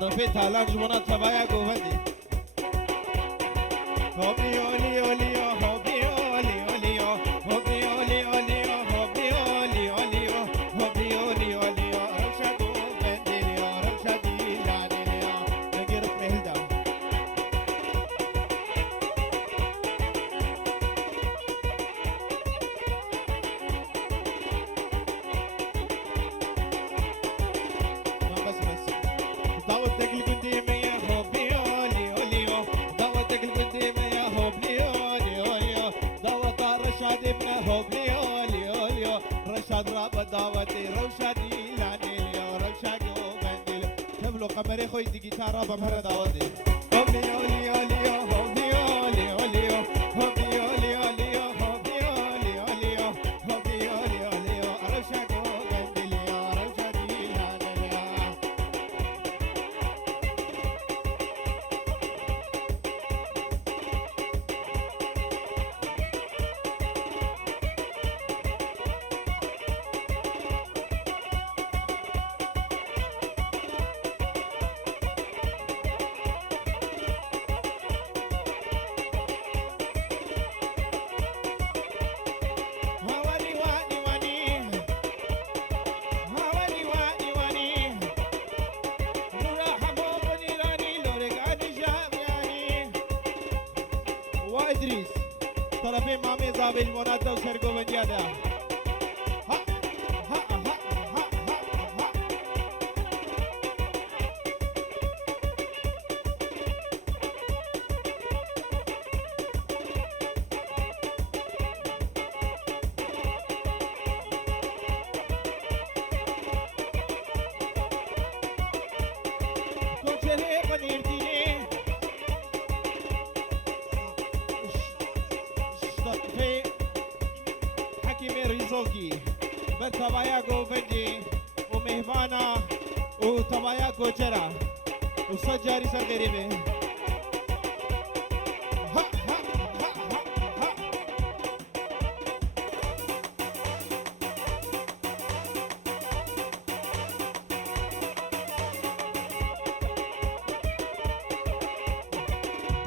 طرفي تالان جوانا تبايا قوفندي هوبي أولي أولي هوبي أولي أولي هوبي أولي أولي هوبي أولي أولي هوبي أولي أولي رمشا قوفندي رمشا ديلاني نقرب مهدا دعوتك القديمة يا هوبي أولي أولي دعوتك القديمة يا هوبي أولي أولي دعوت رشاد ابن هوبي أولي أولي رشاد راب دعوتي روشادي لاني روشاد قوبندي تبلو قمري خوي دي جيتار راب مهر دعوتي هوبي أولي أولي هوبي أولي أولي هوبي أولي أولي هوبي أولي أولي هوبي أولي أولي روشاد قوبندي روشادي لاني هواني واني واني هواني واني واني نورا حمو بني راني لورقاني جامعاني وإدريس طرفي مامي زابي المنادة وسرقو بنجادة ها ها ها ها ها كوشري بنير ديني طرفي حكيمي ريزوكي بتبايا قوفندي ومهمانا وتبايا كوشرا وسجاري سرغريبي ها ها ها ها ها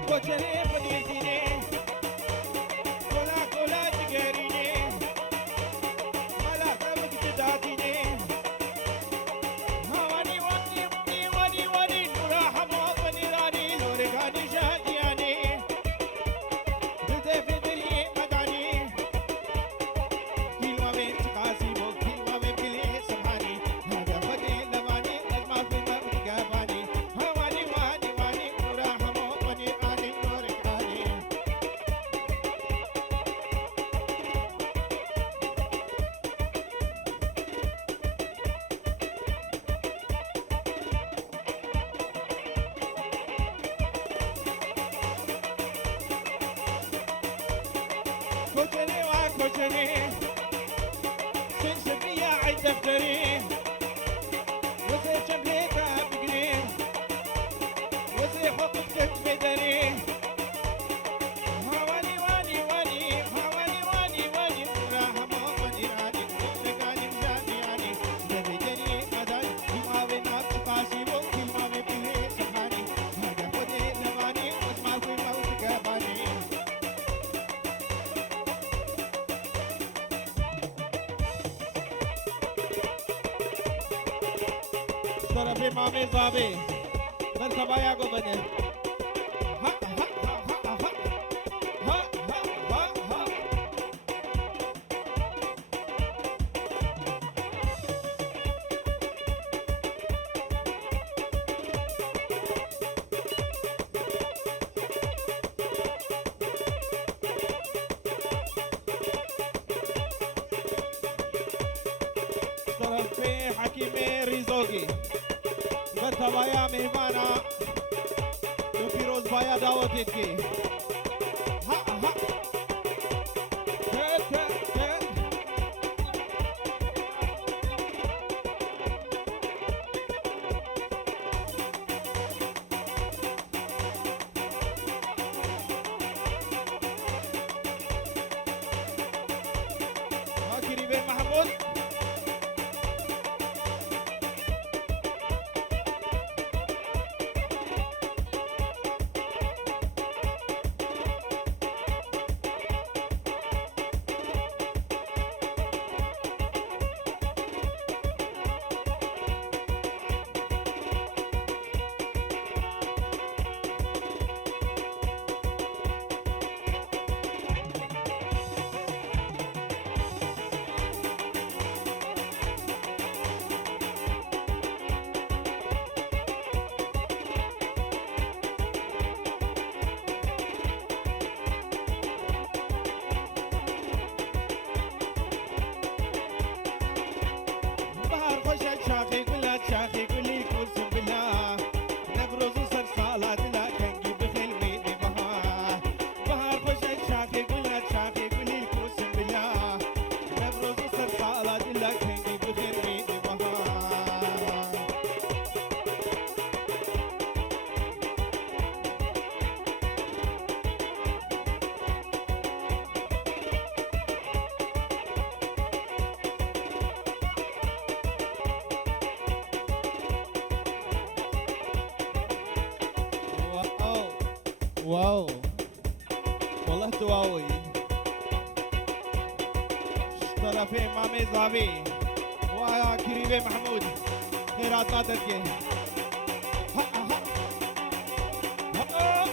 كوشري بنير ديني كولا كولا تجاريني ملا تبك تداتيني هواني واني واني واني واني نورا حمو بني راني لورقاني جادياني بدي فدري مداني كيلو من تقاسي بو كيلو من بلي سبحاني هذا بدي لماني لازم في مبني قاباني هواني واني واني نورا حمو بني راني لورقاني كوشني وكوشني سنسبية عند دفتري وزي شمليتها بقري وزي حقوق تتفدري هواني واني واني هواني واني واني راحمو واني راني لقاني مزاني يعني جدي جدي مداني كلمة بينات تقاسيبو كلمة بيبلي سبحاني هذا فدي لماني واسمع في موت قاباني طرفي مامي زابي برتبايا قوبندي ها ها ها ها ها ها ها ها طرفي حكيمي ريزوكي برتبايا مهمانا وفيروز بايا دعوتك ها ها تت تت واو والله تواوي اشترى في مامي زابي ويا كريمي محمود خيرات ناتك ها ها ها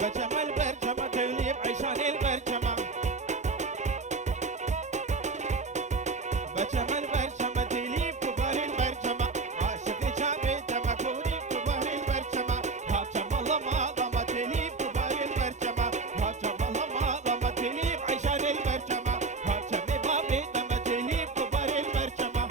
بجمل برجمة تغليب عشان البرجمة بجمل برجمة تغليب كبار البرجمة عاشق جامي تمكوني كبار البرجمة هاجم الله ما ضم تغليب كبار البرجمة هاجم الله ما ضم تغليب عشان البرجمة هاجم بابي ضم تغليب كبار البرجمة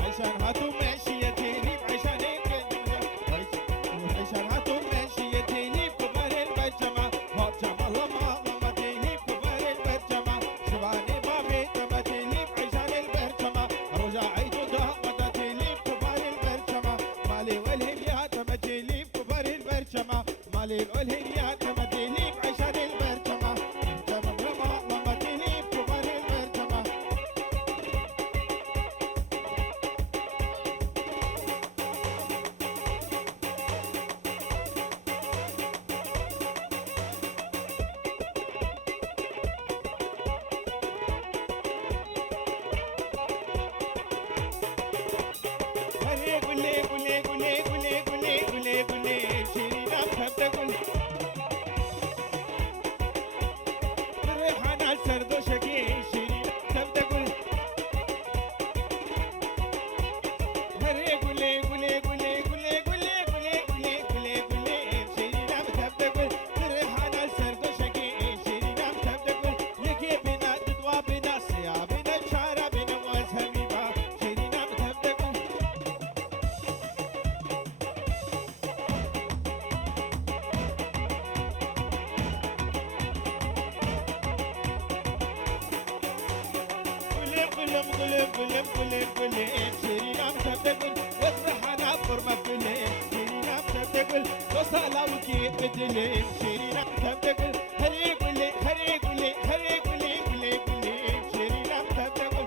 عشان هاتوا ماشية تهليب عشان عشان هاتوا ماشية تهليب كبار البرجمة هاجم الله ما ضم تهليب كبار البرجمة شباني ما بيت ما تهليب عشان البرجمة رجعي جدا مدى تهليب كبار البرجمة مالي والهليات ما تهليب كبار البرجمة مالي والهليات ما تهليب عشان البرجمة برجمة ما ضم تهليب كبار البرجمة قولي قولي قولي قولي قولي قولي قولي شيرينا بحب تقول الريحانة السردوشكي شيرينا بحب تقول قولي قولي قولي قولي قولي قولي قولي قولي قولي شيرينا بحب تقول الريحانة السردوشكي شيرينا بحب تقول يكي بنا تدوى بنا سيا بنا شارع بنا وزهبيبا شيرينا بحب تقول قلم قلم قلم قلم قلم شيرينا بتبتقل والريحانة بفرمة فيلم شيرينا بتبتقل وصالة وكيف بدلم شيرينا بتبتقل هري قولي هري قولي هري قولي قولي قولي شيرينا بتبتقل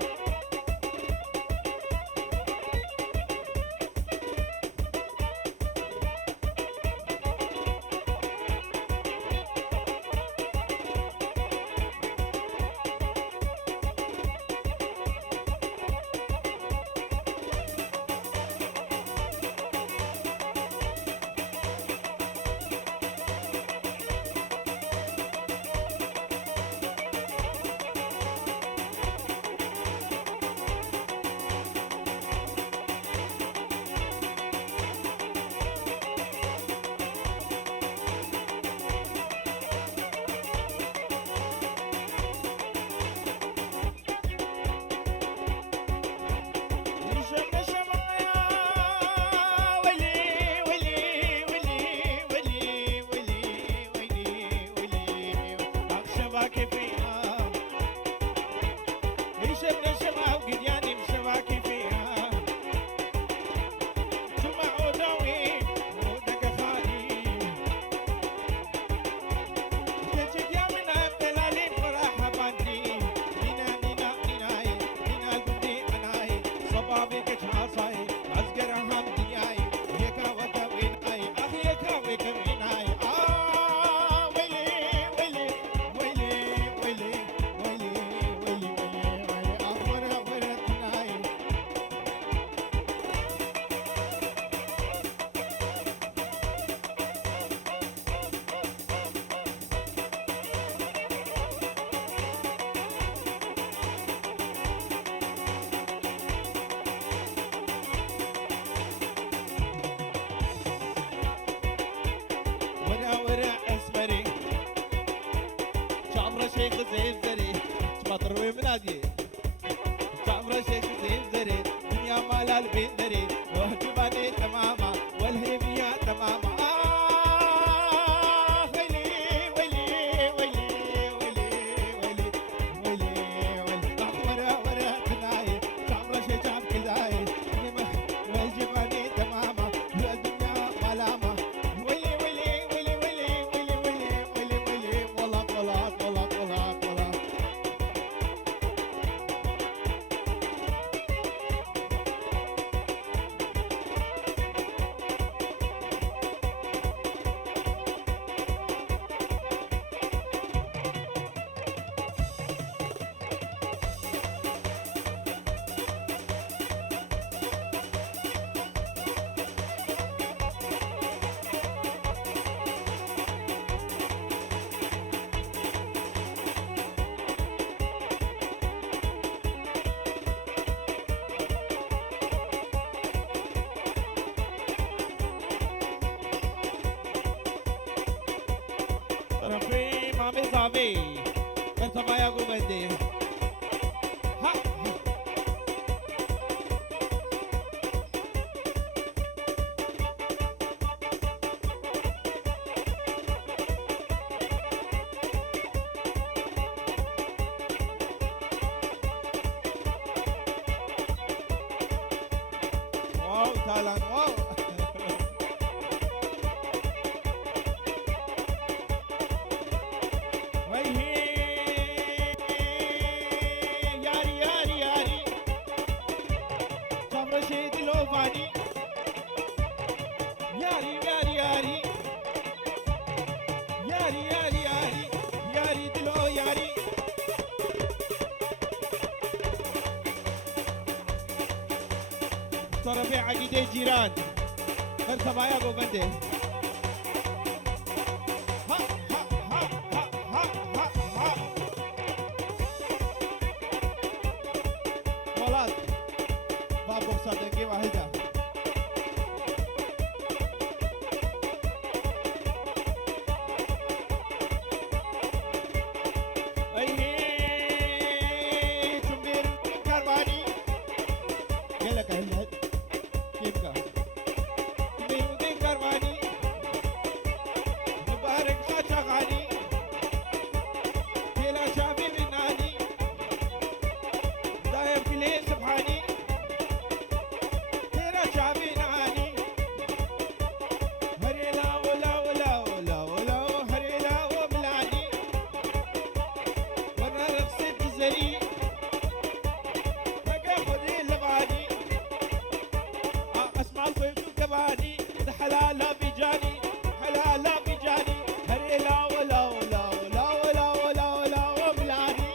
نادي تعمر شيخ زين زري دنيا مالال بين دري وهجباني تماما والهيمية تماما ويلي ويلي ويلي ويلي ويلي ويلي ويلي ورا ورا تناي تعمر شيخ تعم كذاي والهجباني تماما والدنيا مالاما ويلي ويلي ويلي ويلي ويلي ويلي ويلي ويلي والله والله والله والله والله رفي مامي زافي انت ما يقو بدي ها واو تالان واو ياري ياري ياري صبر شيد لوفاني ياري ياري ياري ياري ياري ياري ياري دلو ياري طرفي عقيدة جيران ارتبايا قوبنده ها ها ها ها ها ها ها ولاد بابو صدقي واحدة ايه شمبير كارباني يلا كهلت كيف كا شمبير كارباني مبارك شاغاني كلا شافي مناني دايم كلين سبحاني كلا شافي ناني هريلا ولا ولا ولا ولا هريلا وملاني وانا رفسي تزري بقى خذي لباني اسمع الفيض كباني ده حلاله بجاني حلاله بجاني هريلا ولا ولا ولا ولا ولا ولا وملاني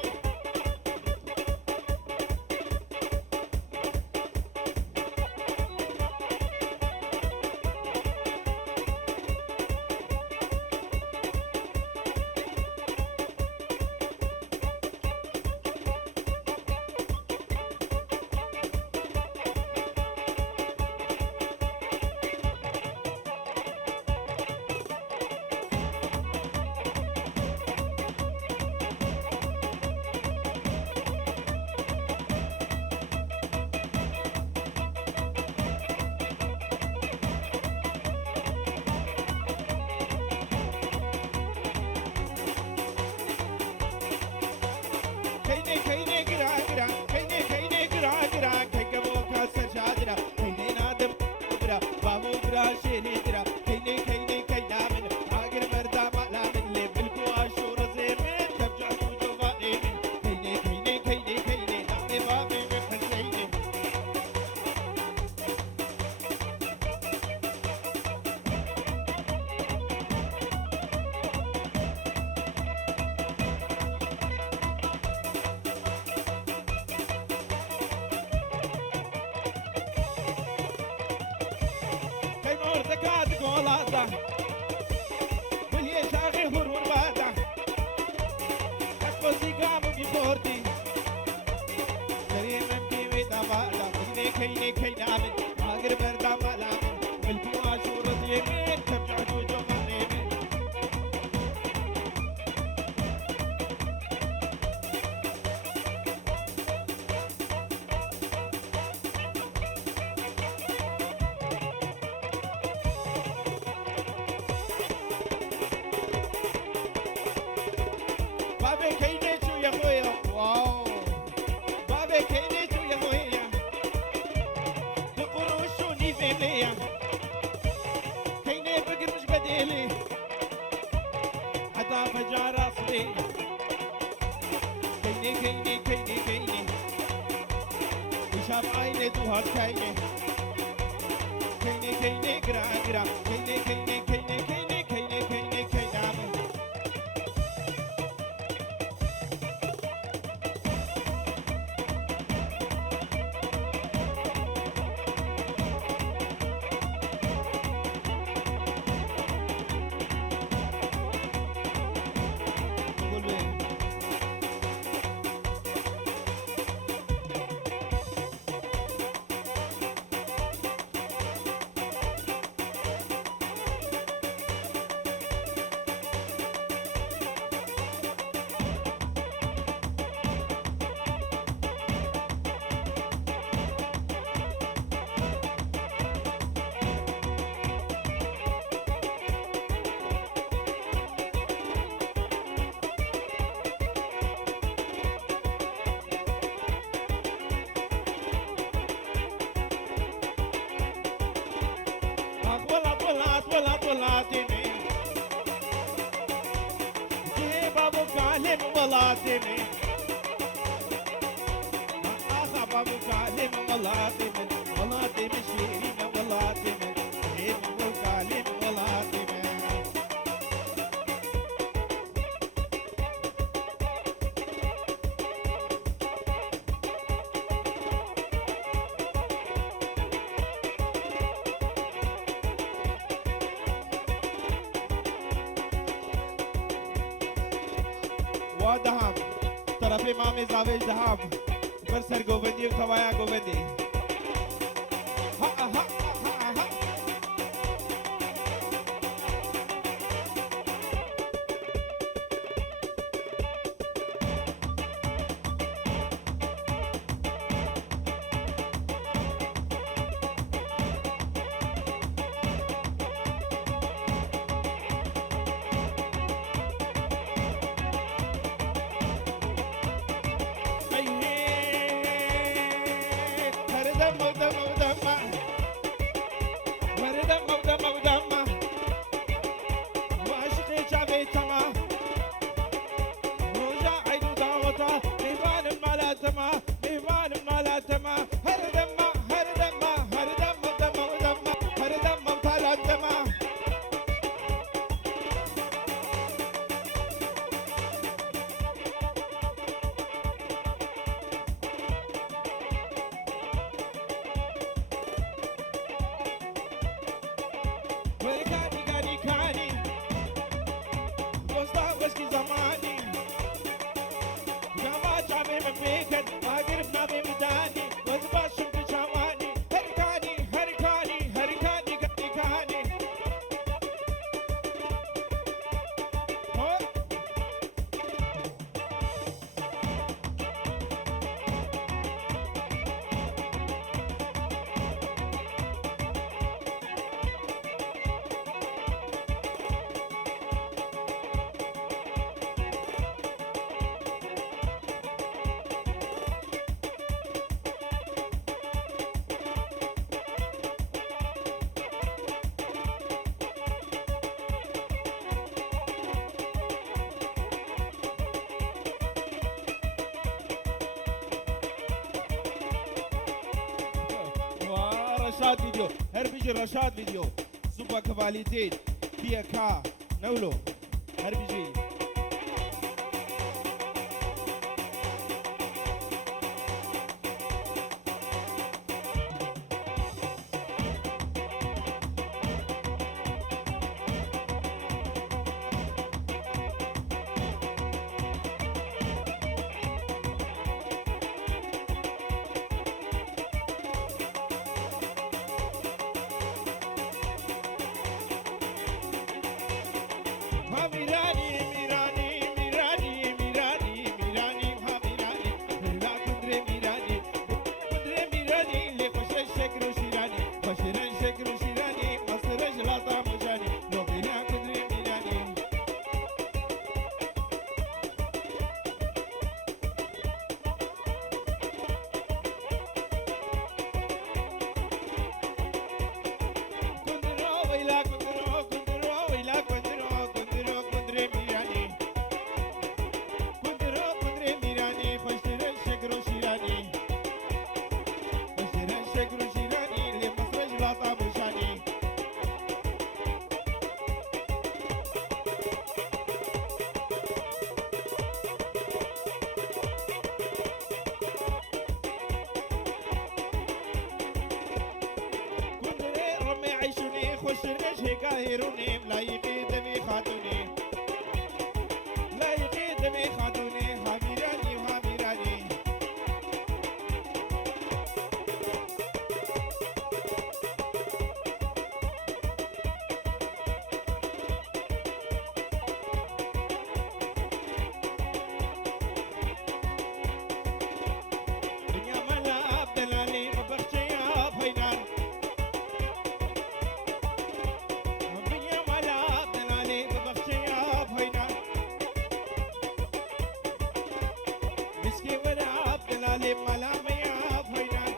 كيني كيني قرا قرا كيني كيني قرا قرا كي قبو كاسر شادرا كيني نادم قرا بابو قرا شيني قرا كيني كيني كينا من عاقر مردا مالا من لي بالكو اشور زيمين تبجع توجو فاني من كيني كيني كيني كيني نامي بابي من حسيني كي مور زكاة قولادا واللي شاغي هرور بادا تكو زيقامو بيبوردي سريم امكي ويدا بادا كيني كيني كينا من عاقر مردا مالا من بالكو اشور زيمين تبجع توجو فاني من جار اصلي كيني كيني كيني كيني وشاف عيني دوهات كيني كيني كيني قرا قرا كيني كيني كيني كيني كيني كيني كيني ولاتمي آخا بابو كالم ولاتمي ولاتمي شيرين ولاتمي شيرين والكالم ولاتمي ودهم طرف امام زاوج دهم برسر گوبندی و توایا گوبندی ها ها ها ها رشاد فيديو هر بيجي رشاد فيديو سوبر كواليتي بي كا نولو هر بيجي ميراني خيروني لا يقدمي خاتوني لا يقدمي خاتوني هاميراني وهاميراني دنيا ملا عبد العلي مبخشي يا فينان دنيا ملا عبد العلي مبخشي يا فينان مسكي ورا عبد العلي ملام يا فينان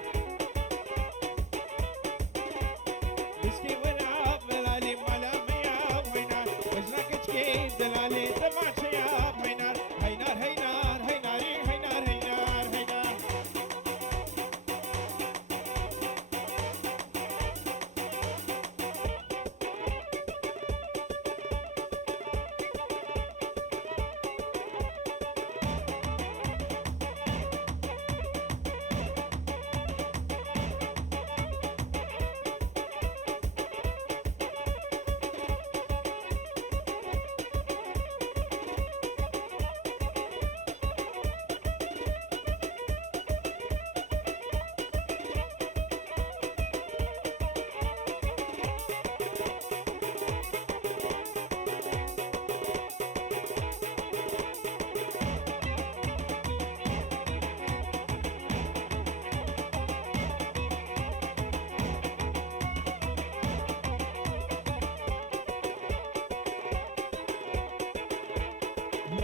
مسكي ورا عبد العلي ملام يا فينان وجنك تشكي دلالي تماشي يا فينان هينار هينار هيناري هينار هينار هينار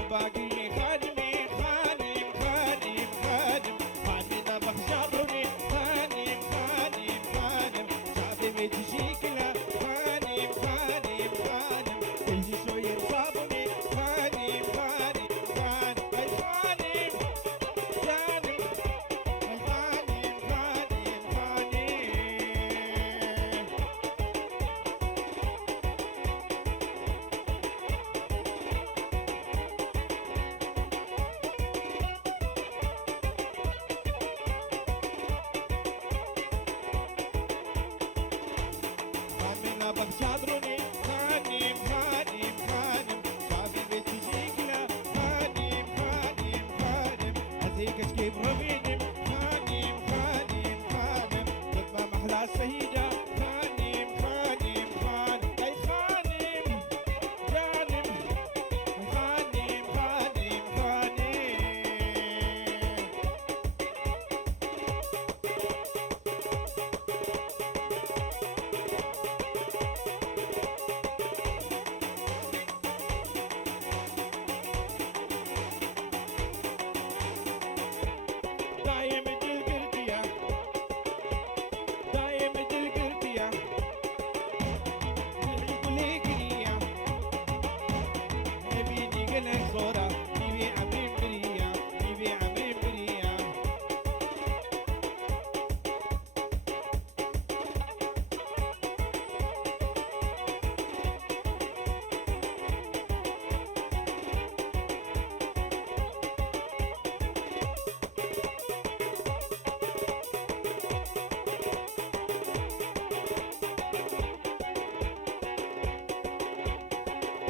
باقي خادمي خادم خادم خادم خادم بخشابرني خادم خادم خادم شعبي بتشيكلا خادم خادم خادم تجي شوية صابوني خادم خادم خادم أي خادم خادم أي خادم خادم خادم خامنا بخشادروني خادم خادم خادم شعبي بتجيكلا خادم خادم خادم أزيك كيف ربيدم خادم خادم خادم تبقى محلى السهيدة خادم خادم خادم أي خادم خادم خادم خادم خادم دايم القردية دايم القردية العقلي قرية نبيني قلق صورة نبي عمرين برية نبي عمرين برية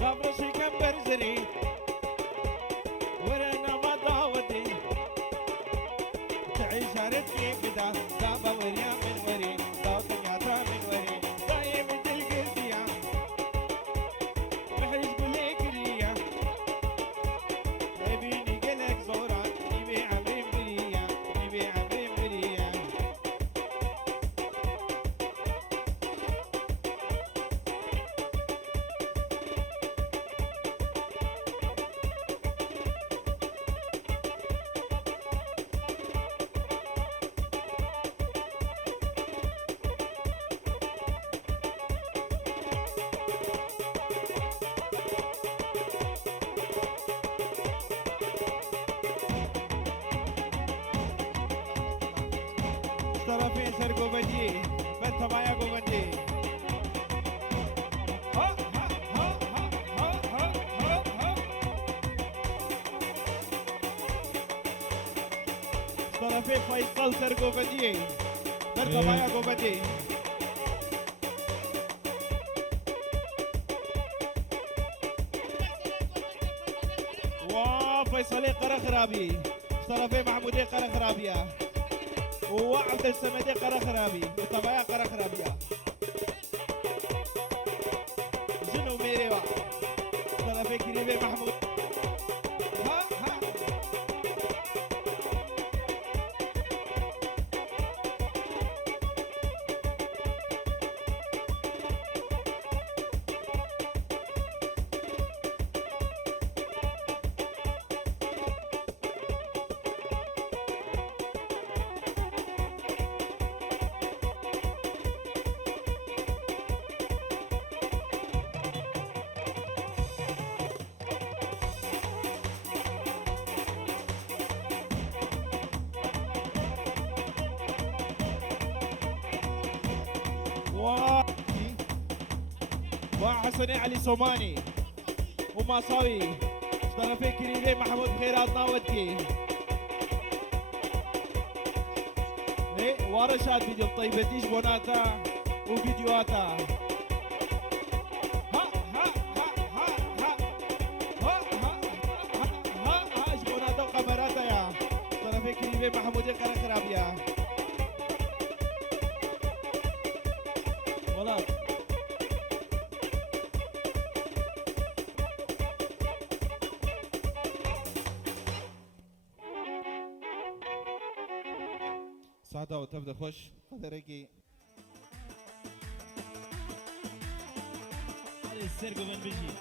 رابرشي كم برزري ورنا ما ضاودي تعيش هرتني كدا دابا وريا من وري داوتن ياتا من وري دايم القردية بحيش قولي كرية نبيني قلق زورة نبي عمرين برية نبي عمرين برية طرفين سر قوبندي بنت مايا قوبندي ها ها ها ها ها ها ها طرفين فيصل سر قوبندي بنت مايا قوبندي فيصلي قرا خرابي طرفي محمودي قرا خرابيه وعبد السمدي قرا خرابي وطبايا قرا خرابيه جنو ميري طرفي كريمي محمود ها ها وحسني علي سوماني ومصاوي طرفي كريمي محمود خيرات ناودكي ورشات فيديو طيبتيش بوناتا وفيديوهاتا ها ها ها ها ها ها ها ها ها جبوناتا وخبراتا يا طرفي كريمي محمود قرا خرابيا والله سعادة وتبدأ خوش قدركي على السرقو من بيجي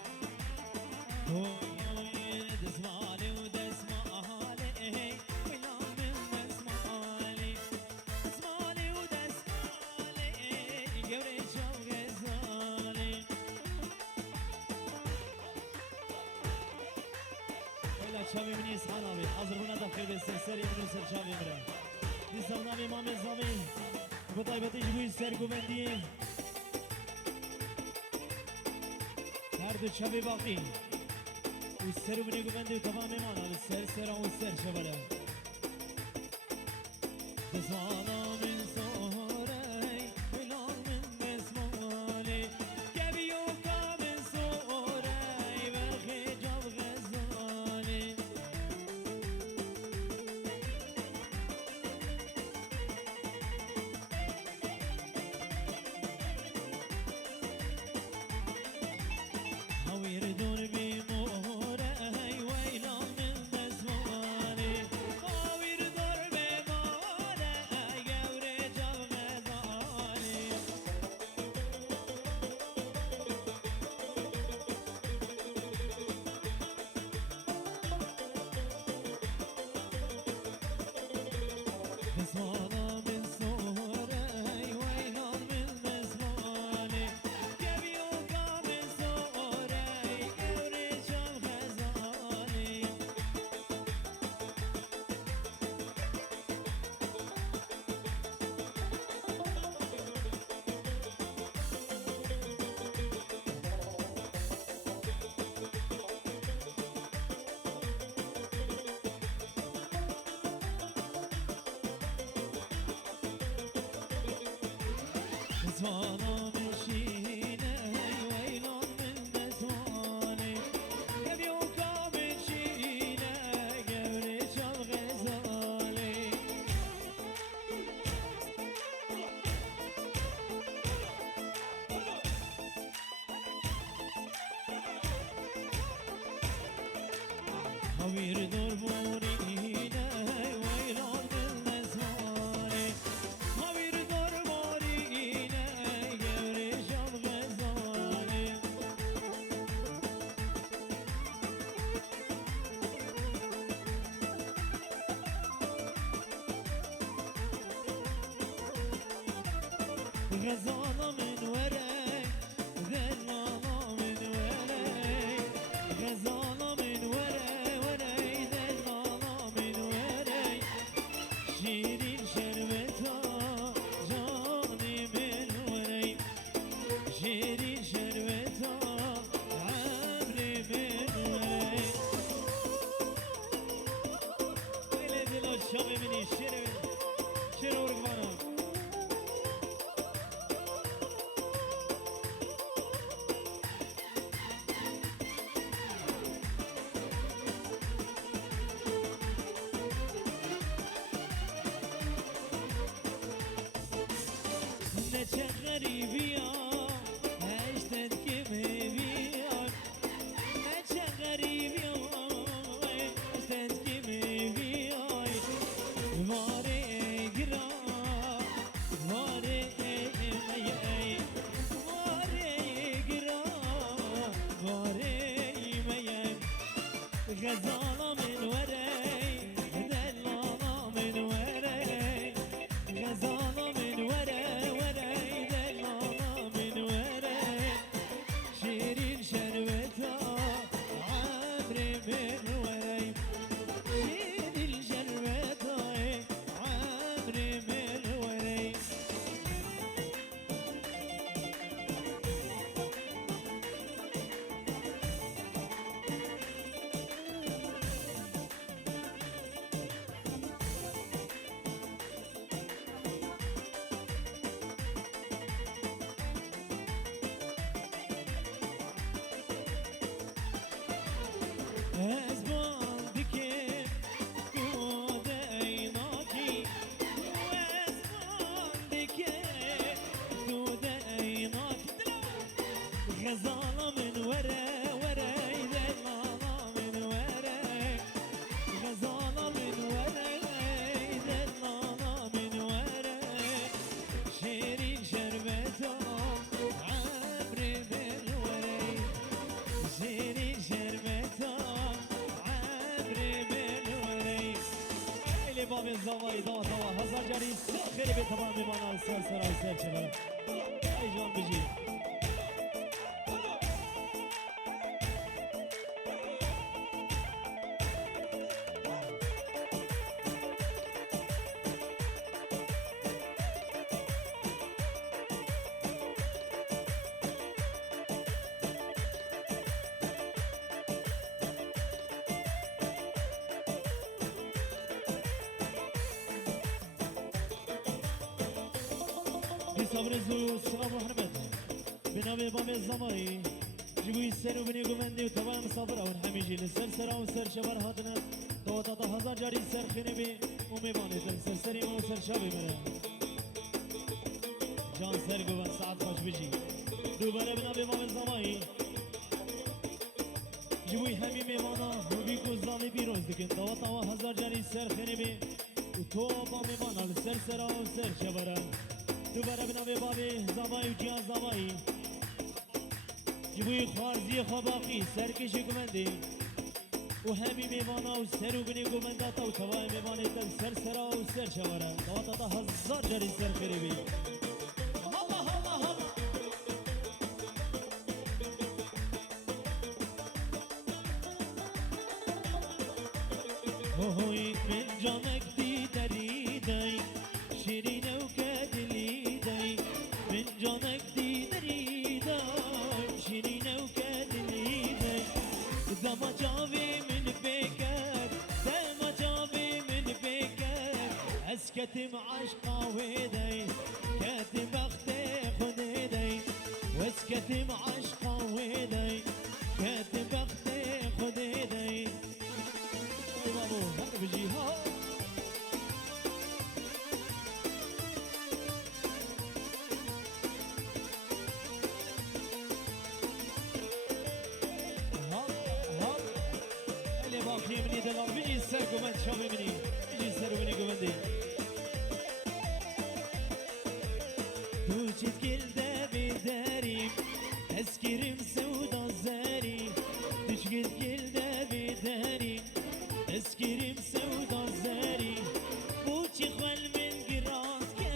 هوي دسمالي ودسمالي ولا من دسمالي دسمالي ودسمالي قوري شو غزالي ولا شابي مني صحابي حضر هنا دخل بالسرسري من سر شابي مرة ديسالنامي مامي زامي بطيبتي جبوي السرقو من دي هر دو شبی باقی و سر و بنیگو بنده و تمام مانا السر سران و سر شباله دزانا من سوره ولان من بسماله گبیوکا من سوره برخی جاب غزاله زوانا مشينا ويلان من بزواني يبيوكا مشينا قبل شاب غزالي هوير دور بورينا ويلان من بزواني هوير دور بورينا قبل شاب غزالي غزالة من وراي ذلالة من وراي غزالة من وراي وراي ذلالة من وراي شيرين شربتها جاني من وراي شيرين شربتها عمري من وراي ويلي دلو الشامي مني شيرين شيرين ورقبانا چه غریبی ها هشتن که میبیان چه غریبی ها هشتن که میبیان واره گرا واره میای واره گرا واره میای غزالا من وره دلالا من وره غزالا من وره وره دلالا من وره شیرین شربتا عمري من وره شیرین شربتا عمري من وره Ezban dikim Dudeynaki Ezban dikim Dudeynaki Gazala min were were Delala min were Gazala min were Delala min were Şerin şerbeta Amri min were Şerin şerbeta عمري من وريس اللي باب الزواي ضوا ضوا هزار جاري خيري بتمام بمانا السر سر السر شباب اي جوان بجي صبرزو سلام محمد بنامي بامي الزماري جيبوا يسروا بني قومندي وتمام صبرا ونحميجي للسرسرة وسر شبر هاتنا توتاتا هزار جاري سر خنبي ومي باني سر سري ما وسر شابي مرا جان سر قومن ساعت خوش بجي دوباره بنامي بامي الزماري جيبوا همي ميمانا وبيكو الزامي بيروز دكن توتاوا هزار جاري سر خنبي وتو بامي بانا للسرسرة وسر شبرا دوباره بنامه بابی زمایی و جیان زمایی جبوی خوارزی خواباقی سرکشی گمندی و همی میوانا و سر و بنی گمنده تا و توای میوانه تل سر سرا و سر شواره تا تا هزار جاری سر خریبی الله الله الله هوی من جانک دیدری دی شیرین و کدلی دی من جانک دیدری دی شیرین و کدلی دی دما جاوی من بکر دما جاوی من بکر از کتم عشقا ویدی کتم بخت خودی دی و از کتم عشقا ویدی کتم بخت خودی دی بابو هر بجی ها باقی منی دلار بجی سر گمند شامی منی بجی سر منی گمندی تو چیت گلده بیداریم اسکریم سودا زاری تو چیت گلده بیداریم اسکریم سودا زاری بوچی خال من گرات کی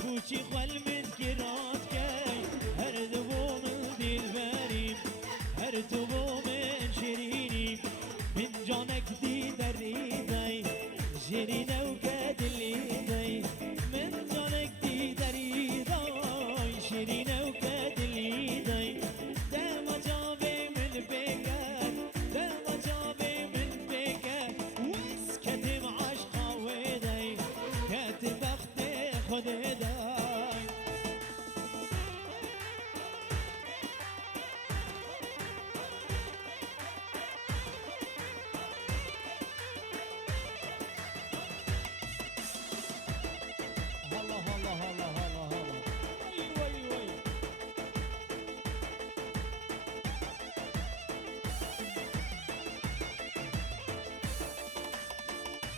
بوچی خال من گرات کی هر دو من دل بریم هر دو من شیرینیم من جانك دي دريدي جرينا وكادلي دي من جانك دي دريدي جرينا وكادلي دي داما جابي من بيكر داما جابي من بيكر ويس كتم عشقا ويدي كاتب اختي خدي دي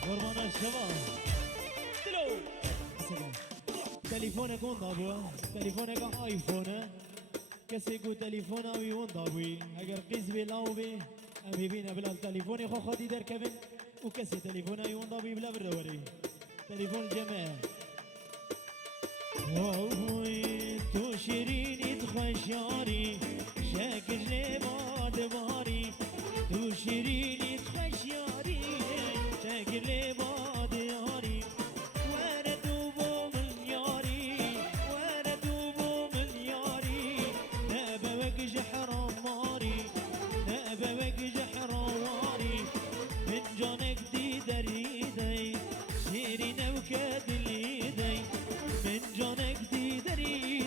قربان الشباب دلو تليفونك وين ضابوه تليفونك ايفون كسي قو تليفون اوي وين ضابوي اگر قيز بي لاو بي امي بينا بلا تليفوني خو خدي در كبن وكسي تليفون اوي وين ضابوي بلا بروري تليفون الجماعه وي تو شيريني تخشياري شاكر لي بعد باري تو شيريني تخشياري شاكر لي بعد ياري وانا دوبو من ياري وانا دوبو من ياري نابا وجه حرام ماري نابا وجه حراماري من جانك دي دريدي شيرين وكاد اليدي من جانك دي دريدي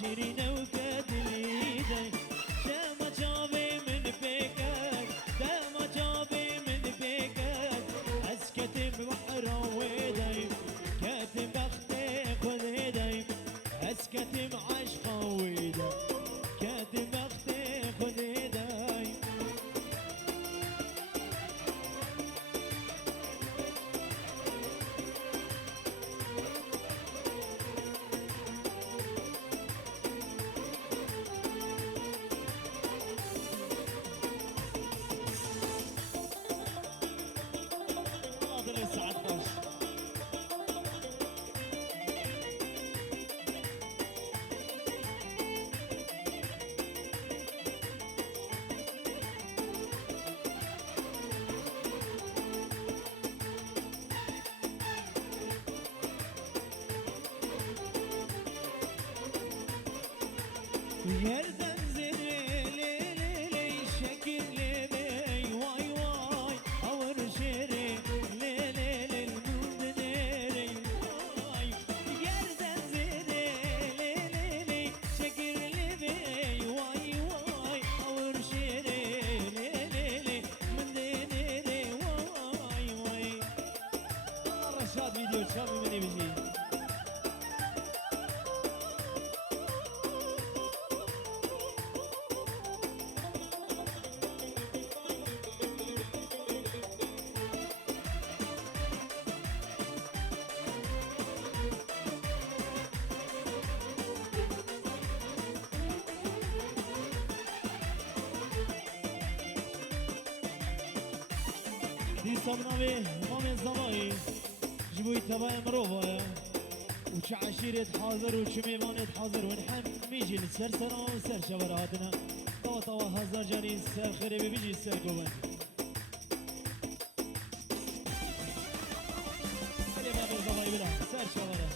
شيرين وكاد اليدي داما جابي من بيكك داما جابي من بيكك اسكتم وحراويدي كاتم بختي خذيدي اسكتم عشقا ويدي كاتم بختي خذيدي حاضر الساعة 12 yerden zerre le le le şekilli bey vay vay avır şeri le le le mundere vay yerden zerre le le le şekilli bey vay vay avır şeri le le le mundere vay vay Reşat video çabuk beni bizi دي صبناوي مامن زماي جبوي تبايا مروفا وش عشيرة حاضر وش ميمانة حاضر ونحميجي السر سرا وسر شبراتنا طوا طوا هزار جاني السر خريبي بيجي السر قوان اللي مامن زماي بلا سر شبرات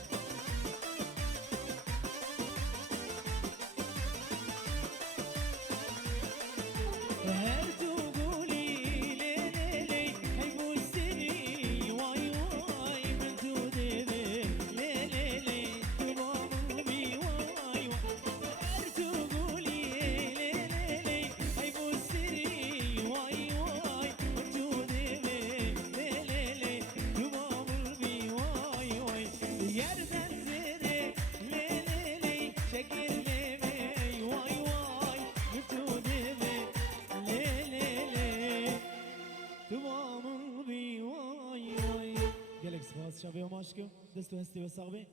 قالك سباس شابي وماشكم دستو هستي وصاغبي